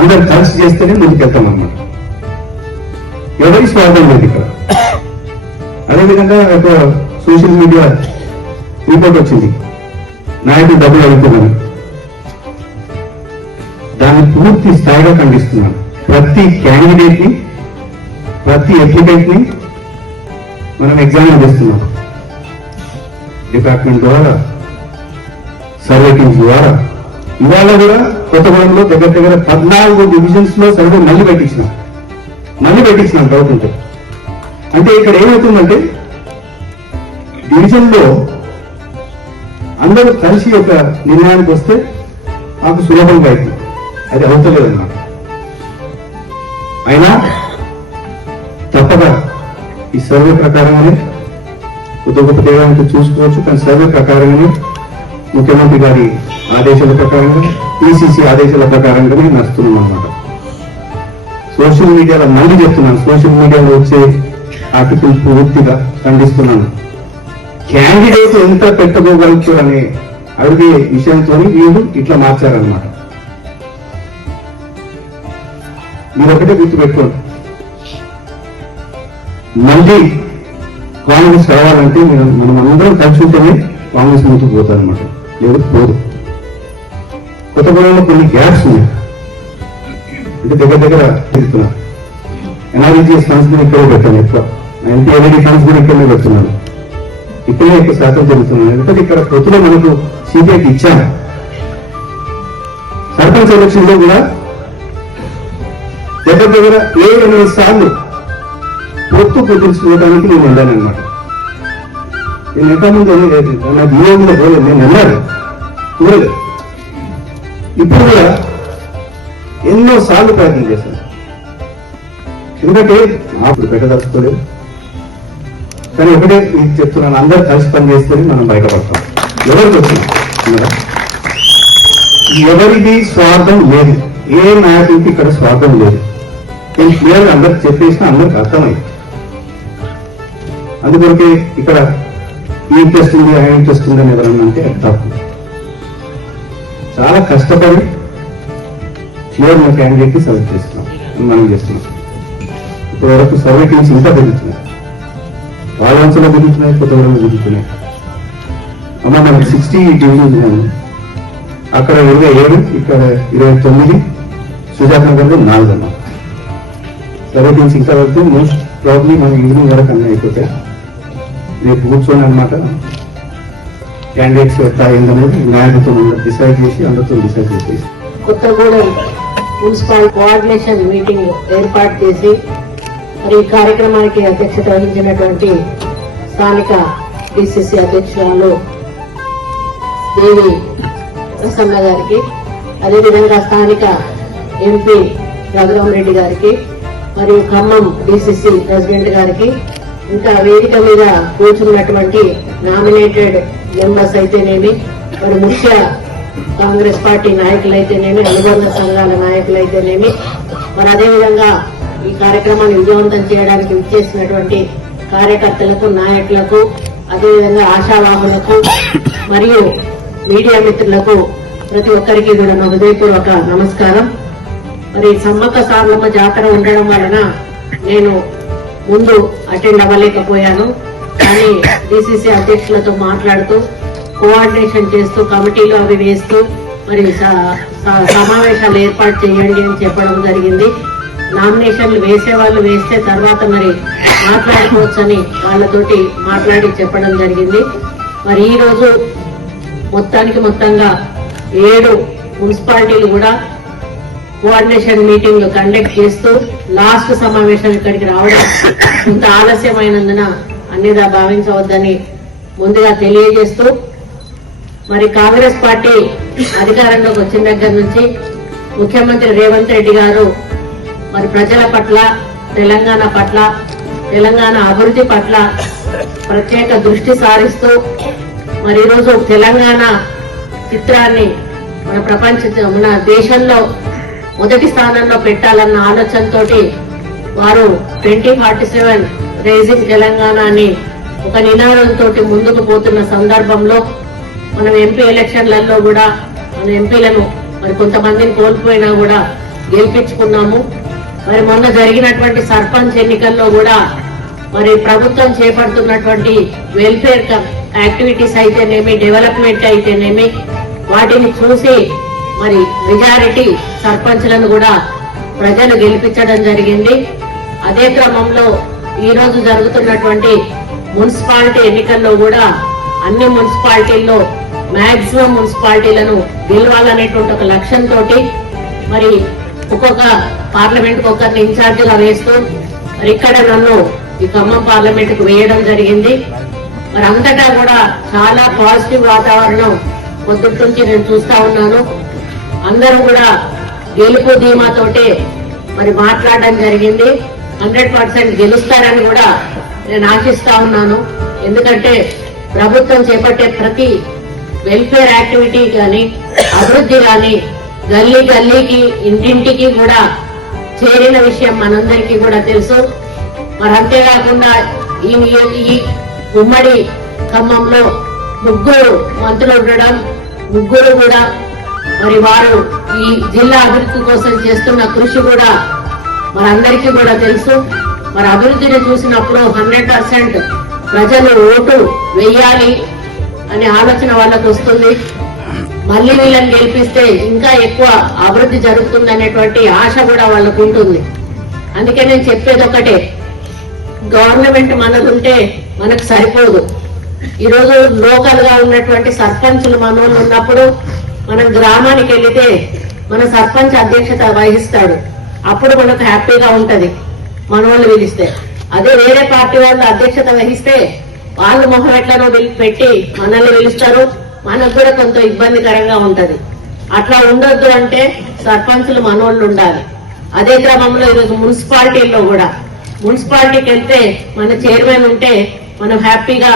అందరు కలిసి చేస్తేనే ముందుకెళ్తాం అన్నమాట. ఎవరి స్వార్థం లేదు ఇక్కడ. అదేవిధంగా ఒక సోషల్ మీడియా రిపోర్ట్ వచ్చింది, నాయకులు డబ్బులు అడుగుతున్నాను. దాన్ని పూర్తి స్థాయిగా ఖండిస్తున్నాను. ప్రతి క్యాండిడేట్ ని, ప్రతి అప్లికెంట్ ని మనం ఎగ్జామిన్ చేస్తున్నాం. డిపార్ట్మెంట్ ద్వారా, సర్వే టీమ్స్ ద్వారా. ఇవాళ కూడా కొత్తగూడెంలో దగ్గర దగ్గర 14 డివిజన్స్ లో సర్వే మళ్ళీ పెట్టించినాం డౌట్ ఉంటే. అంటే ఇక్కడ ఏమవుతుందంటే డివిజన్ లో అందరూ కలిసి ఒక నిర్ణయానికి వస్తే మాకు సులభంగా అవుతుంది. అది అవుతలేదన్నమాట. అయినా తప్పగా ఈ సర్వే ప్రకారంగానే గొప్ప తేడానికి చూసుకోవచ్చు. కానీ సర్వే ప్రకారంగానే ముఖ్యమంత్రి గారి ఆదేశాల ప్రకారంగా, పిసిసి ఆదేశాల ప్రకారంగానే నడుస్తున్నాం అన్నమాట. సోషల్ మీడియాలో మళ్ళీ చెప్తున్నాను, సోషల్ మీడియాలో వచ్చే ఆర్టికల్ పూర్తిగా ఖండిస్తున్నాను. క్యాండిడేట్ ఎంత పెట్టుకోగలుగుతారు అనే అడిగే విషయంతో వీళ్ళు ఇట్లా మార్చారన్నమాట. మీరు ఒకటే గుర్తుపెట్టుకోండి, మళ్ళీ కాంగ్రెస్ రావాలంటే మనం అందరం కలిసి ఉంటేనే కాంగ్రెస్ ముందుకు పోతారనమాట, లేదు పోదు. కొత్తగూడెంలో కొన్ని గ్యాప్స్ ఉన్నాయి. అంటే దగ్గర తిరుగుతున్నారు. ఎన్ఆర్ఈజీఎస్ ఫండ్స్ కూడా ఇక్కడే పెట్టాను ఎక్కువ, ఎంపీఎల్ఈడి ఫండ్స్ కూడా ఇక్కడనే పెడుతున్నాను. ఇక్కడే ఎక్కువ శాతం జరుగుతున్నాను. ఎందుకంటే ఇక్కడ పొత్తులో మనకు సిపిఐకి ఇచ్చాను. సర్పంచ్ ఎలక్షన్ లో కూడా దగ్గర 7-8 సార్లు పొత్తు కుదుర్చుకోవడానికి నేను వెళ్ళాను అనమాట. నేను ఎంతమంది లేదు, నాకు నియోజకవర్గంలో పోలేదు, నేను వెళ్ళాను చూడలేదు. ఇప్పుడు కూడా ఎన్నో సార్లు ప్రయత్నం చేశాను. ఎందుకంటే అప్పుడు పెట్టదలుచుకోలేదు. కానీ ఒకటే ఇది చెప్తున్నాను, అందరూ కలిసి పని చేస్తేనే మనం బయటపడతాం. ఎవరికి వచ్చింది, ఎవరిది స్వార్థం లేదు. ఏ నాయకుడికి ఇక్కడ స్వార్థం లేదు. నేను క్లియర్గా అందరికి చెప్పేసిన అందరికి అర్థమైంది. అందుకొరకే ఇక్కడ ఈ ఇంట్రెస్ట్ ఉంది, ఆ ఇంట్రెస్ట్ ఉందని ఎవరన్నా అంటే తప్పు. చాలా కష్టపడి క్లియర్ మా క్యాండిడేట్ కి సెలెక్ట్ చేస్తున్నాం, మనం చేస్తున్నాం. ఇప్పటి వరకు సర్వే టీమ్స్ ఇంకా తిరుగుతున్నాయి, వాళ్ళంచలో తిరుగుతున్నాయి, కొత్తగూడెంలో తిరుగుతున్నాయి. అమ్మ మనకి 60 డివిజన్స్ ఉన్నాయి. అక్కడ 27, ఇక్కడ 29, సుజాత్ నగర్ లో 4 అమ్మా. సర్వే టీమ్స్ ఇంకా వెళ్తే మోస్ట్ ప్రాబ్లీ మనం ఈవినింగ్ వరకు అన్నీ అయిపోతాయి. రేపు కూర్చొని అనమాట క్యాండిడేట్స్ ఎట్లా అయిందనేది నాయకులతో డిసైడ్ చేసి అందరితో డిసైడ్ చేసేసి కొత్తగూడెం మున్సిపల్ కోఆర్డినేషన్ మీటింగ్ ఏర్పాటు చేసి మరి ఈ కార్యక్రమానికి అధ్యక్షత వహించినటువంటి స్థానిక పిసిసి అధ్యక్షురాలు దేవి ప్రసన్న గారికి, అదేవిధంగా స్థానిక ఎంపీ రఘురామరెడ్డి గారికి, మరియు ఖమ్మం డిసిసి ప్రెసిడెంట్ గారికి, ఇంకా వేదిక మీద కూర్చున్నటువంటి నామినేటెడ్ మెంబర్స్ అయితేనేమి, మరి ముఖ్య కాంగ్రెస్ పార్టీ నాయకులైతేనేమి, అనుబంధ సంఘాల నాయకులైతేనేమి, మరి అదేవిధంగా ఈ కార్యక్రమాన్ని విజయవంతం చేయడానికి విచ్చేసినటువంటి కార్యకర్తలకు, నాయకులకు, అదేవిధంగా ఆశావాహులకు మరియు మీడియా మిత్రులకు ప్రతి ఒక్కరికి కూడా నా హృదయపూర్వక నమస్కారం. మరి సమ్మక్క సారలమ్మ జాతర ఉండడం వలన నేను ముందు అటెండ్ అవ్వలేకపోయాను. కానీ డిసిసి అధ్యక్షులతో మాట్లాడుతూ, కోఆర్డినేషన్ చేస్తూ, కమిటీలు అవి వేస్తూ మరి సమావేశాలు ఏర్పాటు చేయండి అని చెప్పడం జరిగింది. నామినేషన్లు వేసే వాళ్ళు వేస్తే తర్వాత మరి మాట్లాడుకోవచ్చని వాళ్ళతోటి మాట్లాడి చెప్పడం జరిగింది. మరి ఈ రోజు మొత్తంగా 7 మున్సిపాలిటీలు కూడా కోఆర్డినేషన్ మీటింగ్ కండక్ట్ చేస్తూ లాస్ట్ సమావేశం ఇక్కడికి రావడం ఇంత ఆలస్యమైనందున అన్నిదా భావించవద్దని ముందుగా తెలియజేస్తూ, మరి కాంగ్రెస్ పార్టీ అధికారంలోకి వచ్చిన దగ్గర నుంచి ముఖ్యమంత్రి రేవంత్ రెడ్డి గారు మరి ప్రజల పట్ల, తెలంగాణ పట్ల, తెలంగాణ అభివృద్ధి పట్ల ప్రత్యేక దృష్టి సారిస్తూ మరి ఈరోజు తెలంగాణ చిత్రాన్ని మన దేశంలో మొదటి స్థానంలో పెట్టాలన్న ఆలోచనతో వారు 2047 రైజింగ్ తెలంగాణ అని ఒక నినాదంతో ముందుకు పోతున్న సందర్భంలో మనం ఎంపీ ఎలక్షన్లలో కూడా మన ఎంపీలను మరి కొంతమందిని కోల్పోయినా కూడా గెలిపించుకున్నాము. మరి మొన్న జరిగినటువంటి సర్పంచ్ ఎన్నికల్లో కూడా మరి ప్రభుత్వం చేపడుతున్నటువంటి వెల్ఫేర్ యాక్టివిటీస్ అయితేనేమి, డెవలప్మెంట్ అయితేనేమి, వాటిని చూసి మరి మెజారిటీ సర్పంచ్లను కూడా ప్రజలు గెలిపించడం జరిగింది. అదే క్రమంలో ఈ రోజు జరుగుతున్నటువంటి మున్సిపాలిటీ ఎన్నికల్లో కూడా అన్ని మున్సిపాలిటీల్లో మాక్సిమం మున్సిపాలిటీలను గెలవాలనేటువంటి ఒక లక్ష్యంతో మరి ఒక్కొక్క పార్లమెంట్ కు ఒకరిని ఇన్ఛార్జిగా వేస్తూ మరి ఇక్కడ నన్ను ఈ ఖమ్మం పార్లమెంట్ కు వేయడం జరిగింది. మరి అంతటా కూడా చాలా పాజిటివ్ వాతావరణం పొద్దుటి నుంచి నేను చూస్తా ఉన్నాను. అందరూ కూడా గెలుపు ధీమాతోటే మరి మాట్లాడడం జరిగింది. 100% గెలుస్తారని కూడా నేను ఆశిస్తా ఉన్నాను. ఎందుకంటే ప్రభుత్వం చేపట్టే ప్రతి వెల్ఫేర్ యాక్టివిటీ కానీ, అభివృద్ధి కానీ గల్లీ గల్లీకి, ఇంటింటికి కూడా చేరిన విషయం మనందరికీ కూడా తెలుసు. మరి అంతేకాకుండా ఈ ఉమ్మడి ఖమ్మంలో 3 మంత్రులు ఉండడం, 3 కూడా మరి వారు ఈ జిల్లా అభివృద్ధి కోసం చేస్తున్న కృషి కూడా మనందరికీ కూడా తెలుసు. మరి అభివృద్ధిని చూసినప్పుడు 100% ప్రజలు ఓటు వేయాలి అనే ఆలోచన వాళ్ళకు వస్తుంది. మళ్ళీ వీళ్ళని గెలిపిస్తే ఇంకా ఎక్కువ అభివృద్ధి జరుగుతుంది అనేటువంటి ఆశ కూడా వాళ్ళకు ఉంటుంది. అందుకే నేను చెప్పేది ఒకటే, గవర్నమెంట్ మనదుంటే మనకు సరిపోదు. ఈరోజు లోకల్ గా ఉన్నటువంటి సర్పంచులు మనోళ్ళు ఉన్నప్పుడు మనం గ్రామానికి వెళితే మన సర్పంచ్ అధ్యక్షత వహిస్తాడు. అప్పుడు మనకు హ్యాపీగా ఉంటది మనోళ్ళు పిలిస్తే. అదే వేరే పార్టీ వాళ్ళు అధ్యక్షత వహిస్తే వాళ్ళు మొహం ఎట్లనో పెట్టి మనల్ని పిలుస్తారు, మనకు కూడా కొంత ఇబ్బందికరంగా ఉంటది. అట్లా ఉండొద్దు అంటే సర్పంచులు మనోళ్ళు ఉండాలి. అదే క్రమంలో ఈరోజు మున్సిపాలిటీల్లో కూడా మున్సిపాలిటీకి వెళ్తే మన చైర్మన్ ఉంటే మనం హ్యాపీగా